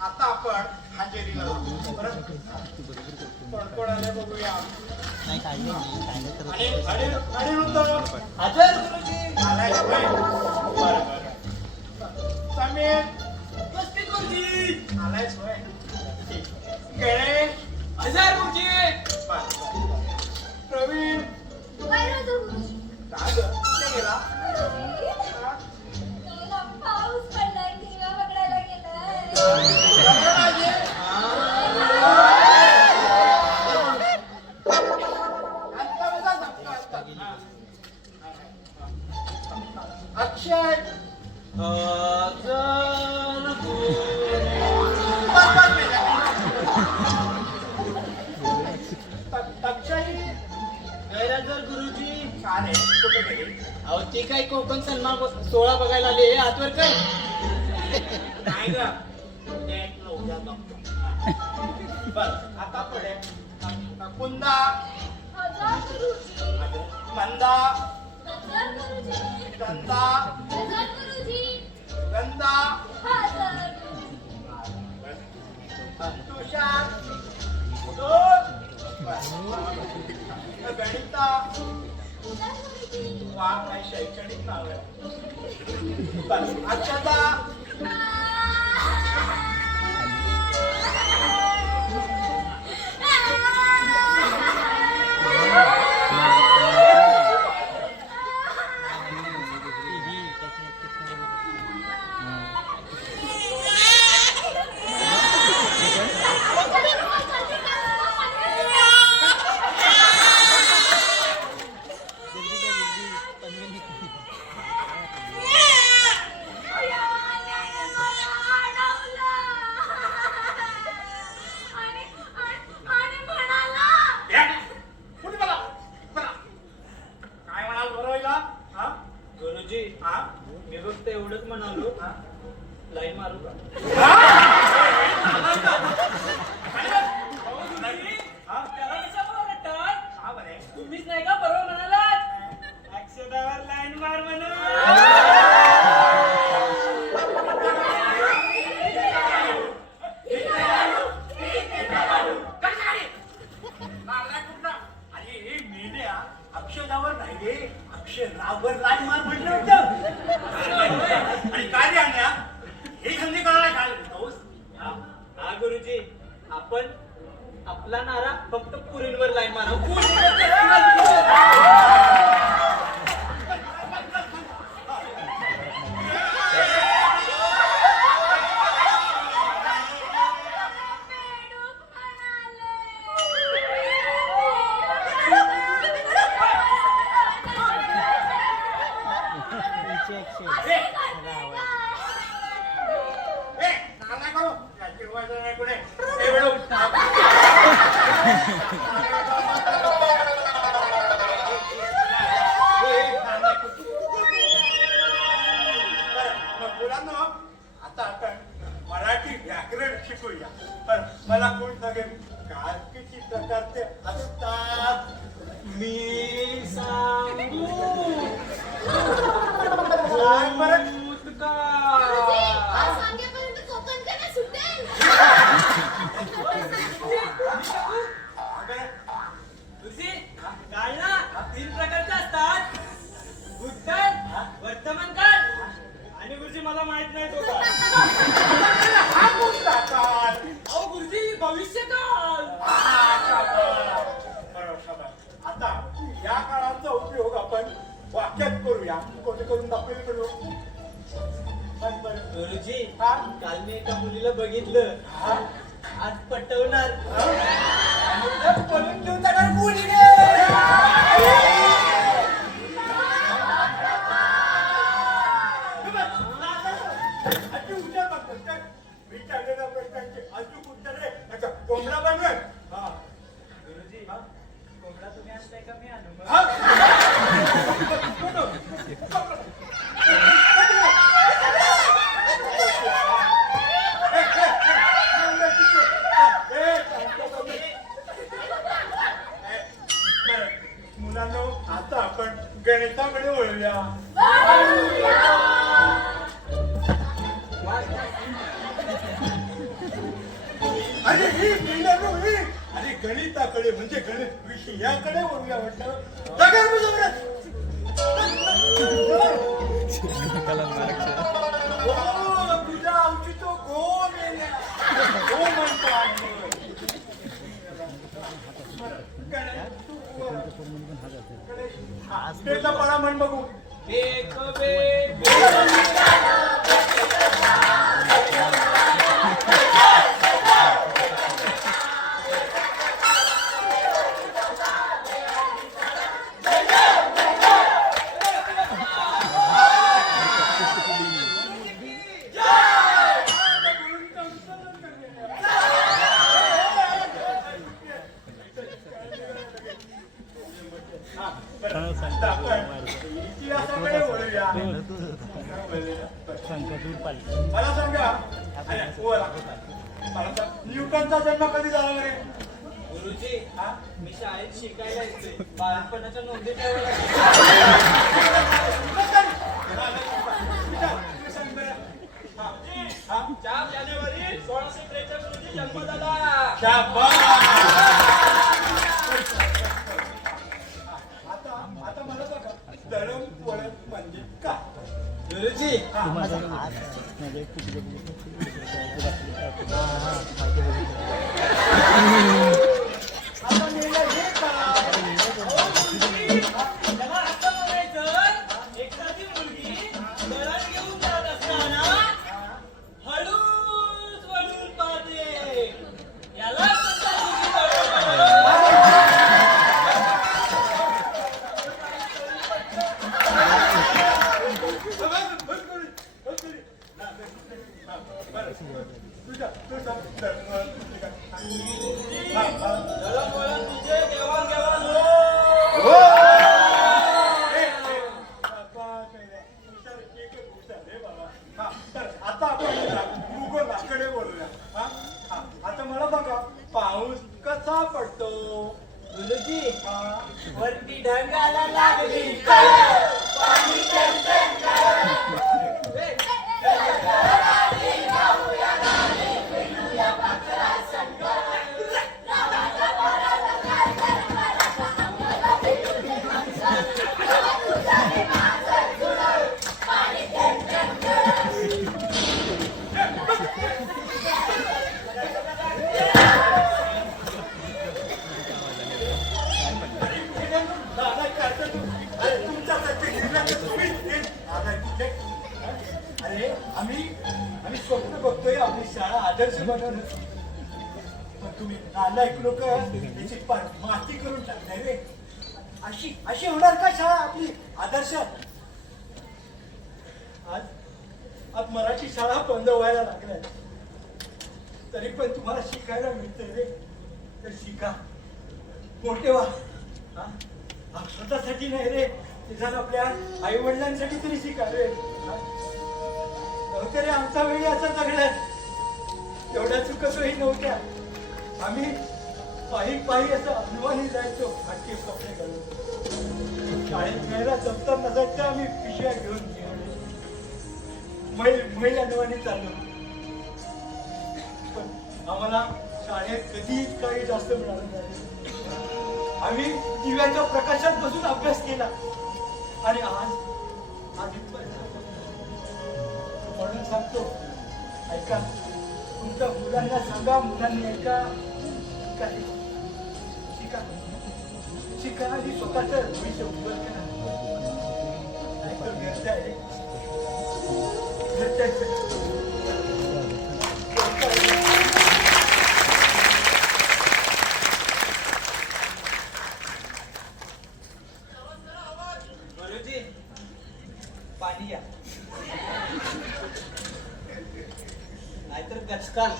आता आपण हाजेरीला कोणाला बघूया. समीर आलायच होय. प्रवीण काय गेला. अक्षय गैरहजर गुरुजी. काय कुठे गेली. अहो ती काय कोकण सन्मान सोहळा बघायला आली आजवर काय नाही ग. बर आता पुढे कुंदा मंदा गंदा गंदा तुषार गणिता वा काय शैक्षणिक नाव आहे. अक्षता मी फक्त एवढंच म्हणालो लाईन मारू का. तुम्हीच नाही का बरोबर म्हणालात अक्षदावर लाईन मार म्हणून. अक्षदावर नाही रे. अक्षरराववर लाईन मार म्हटलं होतं. आणि काय रे अन्या, हे संधी करायला काय होस? हा गुरुजी, आपण आपला नारा फक्त पुरींवर लाईन मारा. आता आपण मराठी व्याकरण शिकूया. पण मला कोण सांगेल काय किती प्रकारचे असतात? मी सांगू काय बरं? गुरुजी, काळ ना 3 प्रकारचे असतात. भूतकाळ, वर्तमान काळ आणि गुरुजी मला माहित नाही तो काळ. हा कोणता काळ? अहो गुरुजी, भविष्यकाळ. बरोबर. आता या काळाचा उपयोग आपण वाक्यात करूया. कोणी करून दाखवेल करू? गुरुजी, हा? काल मी एका मुलीला बघितलं. आज पटवणार. पळून घेऊन जाणार मुलीने. अशी उद्या बघतोस काय? विचारलेल्या प्रश्नांची अचूक उत्तरे अच्छा कोंबडा बनवेल. हा गुरुजी, कोंबडा तुम्ही आणलाय का मी आणू मग? हा? मुलांनो, आता आपण गणिताकडे वळूया. अरे ही मुलांनो, ही अरे गणिताकडे म्हणजे गणित विषयाकडे वळूया म्हटलं. जागा बरोबर. तुझ्या आमची तो गो मेल्या. गो म्हणतो आम्ही. पेटला पडा म्हण बघू. एक वेग इतिहासाकडे वळूया. मला सांगा, न्यूटनचा जन्म कधी झाला रे? गुरुजी, मी शाळेत शिकायला येते. बालपणाच्या नोंदी ठेवायला. 4 जानेवारी 1643 रोजी जन्म झाला. आता मला बघा, दळण वळण म्हणजे काय? गुरुजी, आता नेलं हे काय? त्याला असं म्हणायचं, एखादी मुलगी दळण घेऊन जात असताना हळूच वळून पाहते. याला म्हणतात मुलगी दळण. दळणवळण म्हणजे देवाणघेवाण हो. आता आपण भूगोलाकडे बोलूया. आता मला बघा, पाऊस कसा पडतो? गुरुजी, वरती ढगाला लागली आपली शाळा आदर्श बनवणं. पण तुम्ही नालायक लोक त्याची माती करून टाकताय रे. अशी होणार का शाळा आपली आदर्श? आज मराठी शाळा बंद व्हायला लागल्या, तरी पण तुम्हाला शिकायला मिळतंय रे. तर शिका, मोठे व्हा. स्वतःसाठी नाही रे, निदान आपल्या आई वडिलांसाठी तरी शिका रे. नव्हतं आमच्या वेळी असं जगलं, एवढ्या चुकतही नव्हत्या. आम्ही पायी असं अभिमानी जायचो, फाटके कपडे घालून. शाळेत घ्यायला दप्तर नसायचं, आम्ही पिशव्या घेऊन मैल अनवाणी चाललो. पण आम्हाला शाळेत कधीच काही जास्त मिळालं नाही. आम्ही दिव्याच्या प्रकाशात बसून अभ्यास केला आणि आज इथपर्यंत. म्हणून सांगतो, ऐका, तुमच्या मुलांना सांगा, मुलांनी ऐका, शिका आणि स्वतःच भविष्य उज्ज्वल करा. ऐकतो व्यर्थ आहे, गुरुजी पाणी या, नाहीतर गचकान.